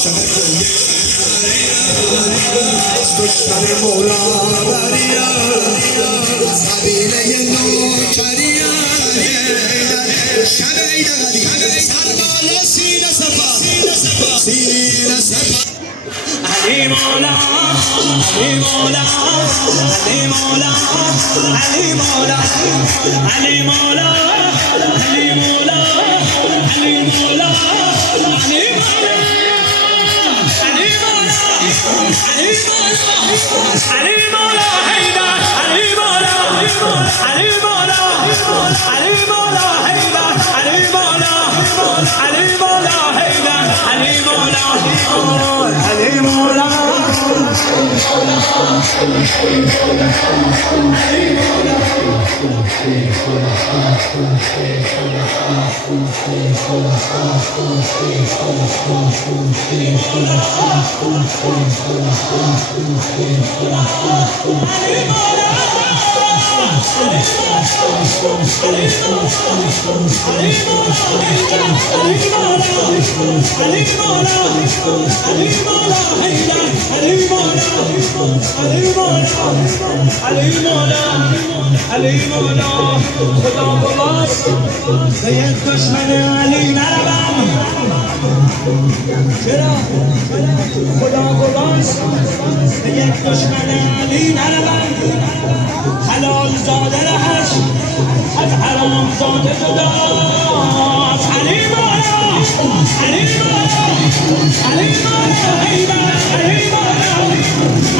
دشمن مولا بریا سبیله نوکریا شرعی دقدی سربال سینه سپا سینه سپا علی مولا علی مولا علی مولا علی مولا علی مولا علی مولا علی مولا علی مولا علی مولا حیدر علی مولا علی مولا علی مولا حیدر علی مولا علی مولا حیدر علی مولا علی مولا علی مولا خدا قربان به یک دشمن علی نروم چرا خدا قربان به یک دشمن علی نروم حلال زاده رهش از حرام زاده جداست علی مولا علی مولا علی مولا حیدر علی مولا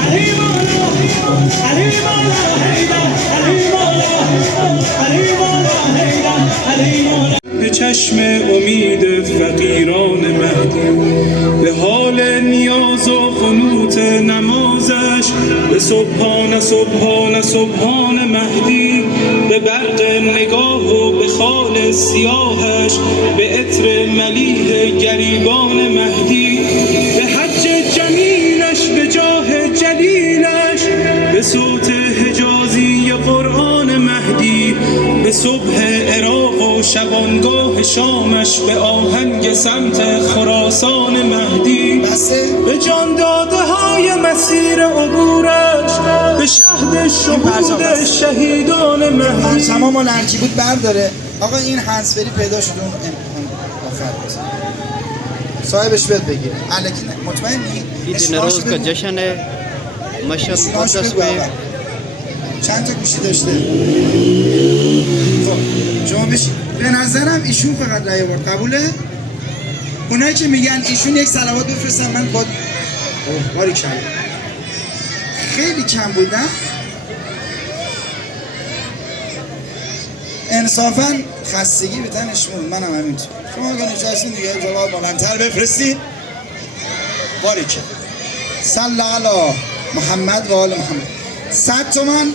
علی مولا علی مولا حیدر علی مولا علی مولا حیدر علی مولا به چشم امید فقیران مهدی به حال نیاز و قنوت نمازش به سبحان سبحان سبحان مهدی به برق نگاه و به خال سیاهش به عطر ملیح گریبان مهدی به حج جمیلش به جاه جلیلش به صوت حجازی قرآن مهدی به صبح عراق و شبانگاه شامش به آهنگ سمت خراسان مهدی به جان داده های مسیر عبورش به شهد شهود شهیدان مهدی تمام الارجی بود برداره آقا این هنسفری پیدا شد اون آخر صاحبش بهت بگیر الکی مطمئنی؟ این روز کا جشن ہے مشهد مقدس میں چند تا گوشی داشته خب شما بشید به نظرم ایشون فقط رای آورد قبوله؟ اونایی که میگن ایشون یک صلوات بفرستن من با باری کم خیلی کم بودن انصافا خستگی به تنشون منم همینطور شما اگه نشستین دیگه جواب بلندتر بفرستین باری کم صلی علی محمد و آل محمد 100 تومن